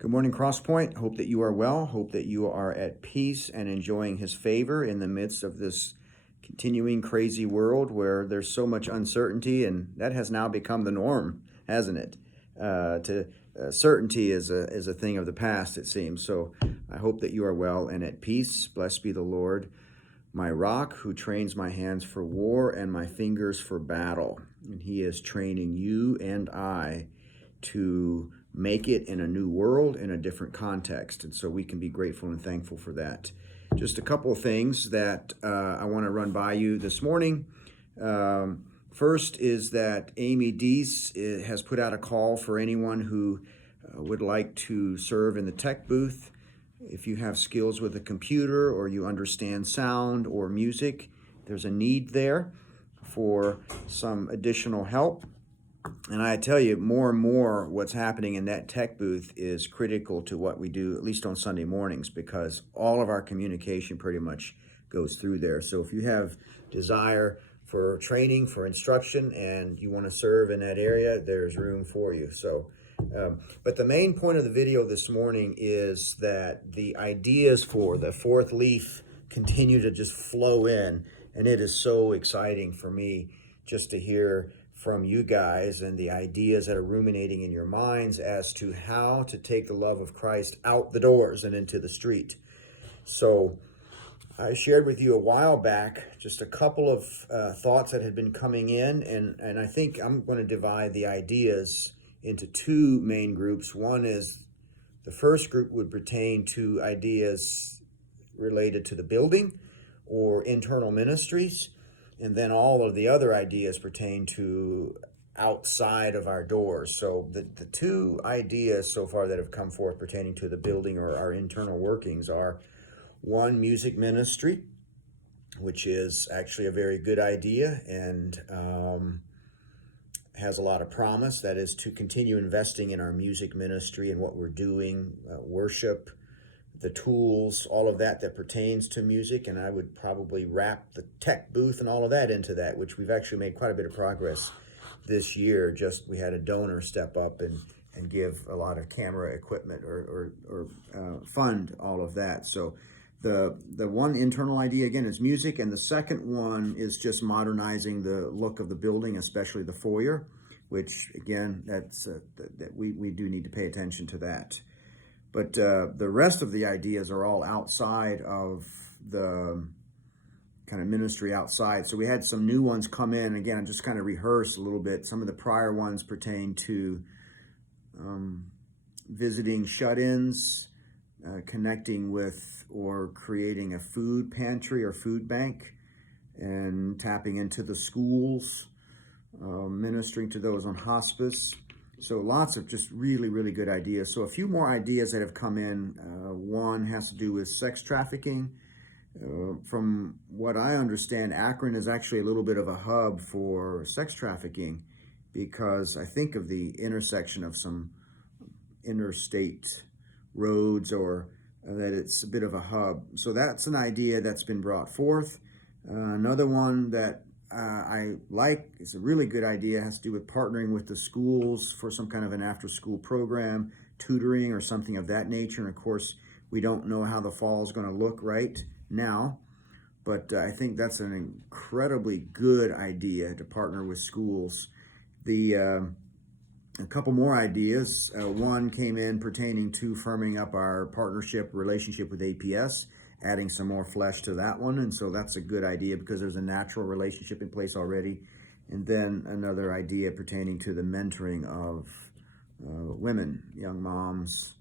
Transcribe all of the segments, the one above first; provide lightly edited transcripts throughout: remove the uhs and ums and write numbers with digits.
Good morning, Crosspoint. Hope that you are well. Hope that you are at peace and enjoying His favor in the midst of this continuing crazy world where there's so much uncertainty, and that has now become the norm, hasn't it? To Certainty is a thing of the past, it seems. So I hope that you are well and at peace. Blessed be the Lord, my rock, who trains my hands for war and my fingers for battle. And He is training you and I to make it in a new world, in a different context. And so we can be grateful and thankful for that. Just a couple of things that I want to run by you this morning. First is that Amy Deese has put out a call for anyone who would like to serve in the tech booth. If you have skills with a computer or you understand sound or music, there's a need there for some additional help. And I tell you, more and more, what's happening in that tech booth is critical to what we do, at least on Sunday mornings, because all of our communication pretty much goes through there. So if you have desire for training, for instruction, and you want to serve in that area, there's room for you. But the main point of the video this morning is that the ideas for the fourth leaf continue to just flow in, and it is so exciting for me just to hear from you guys and the ideas that are ruminating in your minds as to how to take the love of Christ out the doors and into the street. So I shared with you a while back just a couple of thoughts that had been coming in, and I think I'm going to divide the ideas into two main groups. One is the first group would pertain to ideas related to the building or internal ministries. And then all of the other ideas pertain to outside of our doors. So the two ideas so far that have come forth pertaining to the building or our internal workings are one, music ministry, which is actually a very good idea and has a lot of promise. That is to continue investing in our music ministry and what we're doing, worship, the tools, all of that pertains to music. And I would probably wrap the tech booth and all of that into that, which we've actually made quite a bit of progress this year. Just we had a donor step up and give a lot of camera equipment or fund all of that. So the one internal idea again is music, and the second one is just modernizing the look of the building, especially the foyer, which again that's that we do need to pay attention to that. But the rest of the ideas are all outside of the kind of ministry outside. So we had some new ones come in. Again, I just kind of rehearse a little bit. Some of the prior ones pertain to visiting shut-ins, connecting with or creating a food pantry or food bank, and tapping into the schools, ministering to those on hospice. So lots of just really, really good ideas. So a few more ideas that have come in. One has to do with sex trafficking. From what I understand, Akron is actually a little bit of a hub for sex trafficking because I think of the intersection of some interstate roads or that it's a bit of a hub. So that's an idea that's been brought forth. Another one that I like, it's a really good idea, it has to do with partnering with the schools for some kind of an after-school program, tutoring or something of that nature. And of course, we don't know how the fall is going to look right now, but I think that's an incredibly good idea to partner with schools. A couple more ideas. One came in pertaining to firming up our partnership relationship with APS, adding some more flesh to that one. And so that's a good idea because there's a natural relationship in place already. And then another idea pertaining to the mentoring of women, young moms,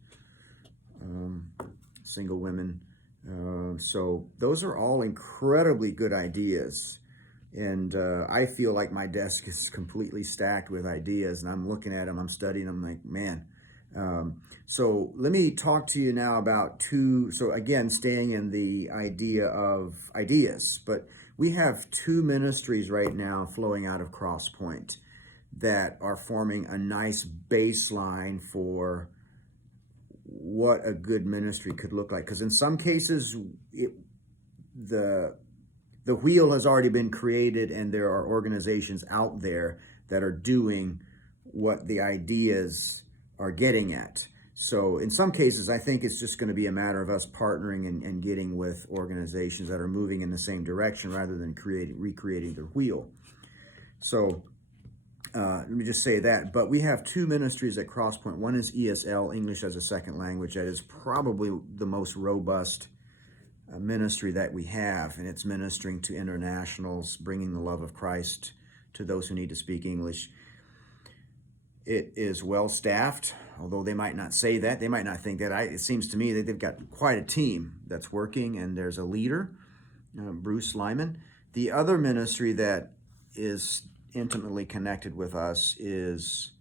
single women. So those are all incredibly good ideas. And I feel like my desk is completely stacked with ideas, and I'm looking at them, I'm studying them, like, man. So let me talk to you now about two. So again, staying in the idea of ideas, but we have two ministries right now flowing out of Crosspoint that are forming a nice baseline for what a good ministry could look like. Because in some cases, the wheel has already been created and there are organizations out there that are doing what the ideas are getting at. So in some cases, I think it's just going to be a matter of us partnering and getting with organizations that are moving in the same direction rather than recreating the wheel. So let me just say that. But we have two ministries at Crosspoint. One is ESL, English as a Second Language. That is probably the most robust ministry that we have, and it's ministering to internationals, bringing the love of Christ to those who need to speak English. It is well staffed, although they might not say that. They might not think that. It seems to me that they've got quite a team that's working, and there's a leader, Bruce Lyman. The other ministry that is intimately connected with us is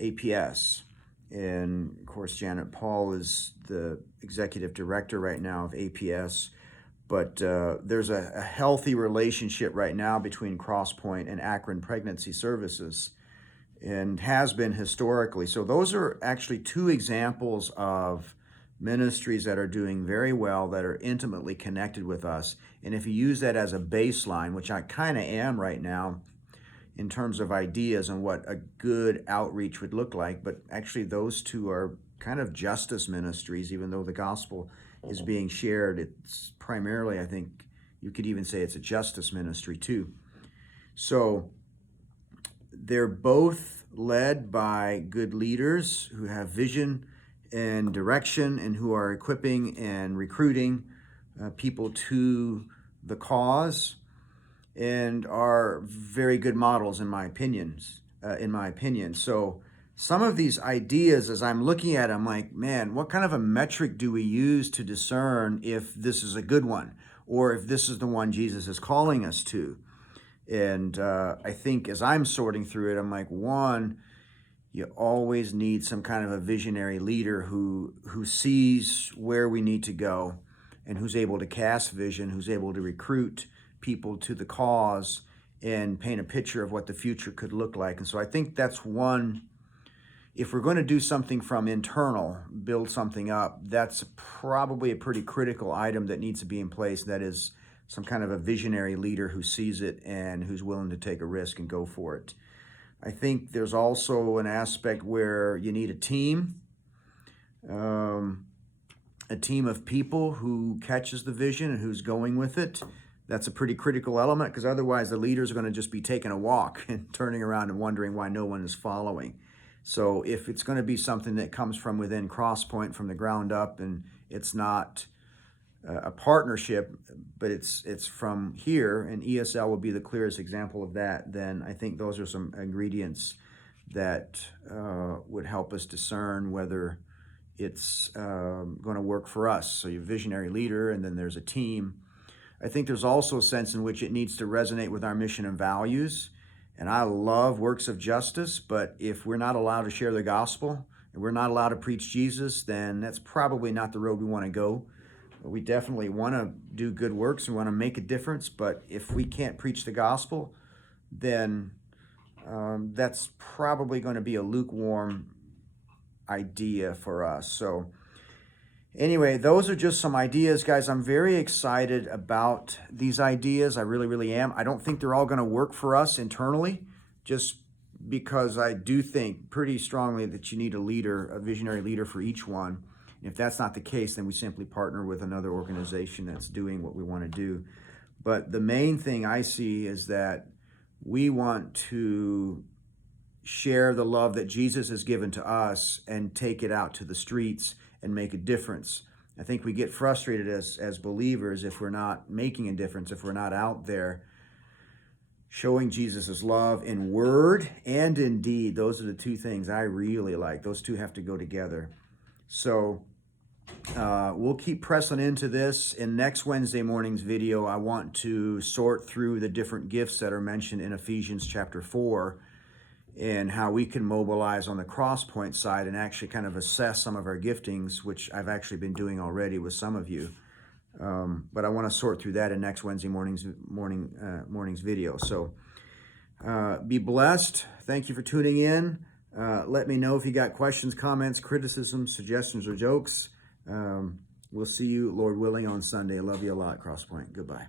APS. And of course, Janet Paul is the executive director right now of APS. But there's a healthy relationship right now between Crosspoint and Akron Pregnancy Services, and has been historically. So those are actually two examples of ministries that are doing very well, that are intimately connected with us. And if you use that as a baseline, which I kind of am right now in terms of ideas on what a good outreach would look like, but actually those two are kind of justice ministries, even though the gospel is being shared. It's primarily, I think you could even say it's a justice ministry too. So they're both led by good leaders who have vision and direction, and who are equipping and recruiting people to the cause, and are very good models in my opinion. So some of these ideas, as I'm looking at, I'm like, man, what kind of a metric do we use to discern if this is a good one, or if this is the one Jesus is calling us to? And I think as I'm sorting through it, I'm like, one, you always need some kind of a visionary leader who sees where we need to go, and who's able to cast vision, who's able to recruit people to the cause and paint a picture of what the future could look like. And so I think that's one. If we're going to do something from internal, build something up, that's probably a pretty critical item that needs to be in place. That is some kind of a visionary leader who sees it and who's willing to take a risk and go for it. I think there's also an aspect where you need a team of people who catches the vision and who's going with it. That's a pretty critical element, because otherwise the leaders are going to just be taking a walk and turning around and wondering why no one is following. So if it's going to be something that comes from within Crosspoint, from the ground up, and it's not a partnership, but it's from here, and ESL will be the clearest example of that, then I think those are some ingredients that would help us discern whether it's going to work for us. So you have a visionary leader, and then there's a team. I think there's also a sense in which it needs to resonate with our mission and values. And I love works of justice, but if we're not allowed to share the gospel, and we're not allowed to preach Jesus, then that's probably not the road we want to go. We definitely want to do good works and want to make a difference, but if we can't preach the gospel, then that's probably going to be a lukewarm idea for us. So anyway, those are just some ideas, guys. I'm very excited about these ideas. I really, really am. I don't think they're all going to work for us internally, just because I do think pretty strongly that you need a leader, a visionary leader for each one. If that's not the case, then we simply partner with another organization that's doing what we want to do. But the main thing I see is that we want to share the love that Jesus has given to us and take it out to the streets and make a difference. I think we get frustrated as believers if we're not making a difference, if we're not out there showing Jesus' love in word and in deed. Those are the two things I really like. Those two have to go together. So we'll keep pressing into this. In next Wednesday morning's video, I want to sort through the different gifts that are mentioned in Ephesians chapter 4, and how we can mobilize on the Crosspoint side and actually kind of assess some of our giftings, which I've actually been doing already with some of you. But I want to sort through that in next Wednesday morning's video. So be blessed. Thank you for tuning in. Let me know if you got questions, comments, criticisms, suggestions, or jokes. We'll see you, Lord willing, on Sunday. I love you a lot, Crosspoint. Goodbye.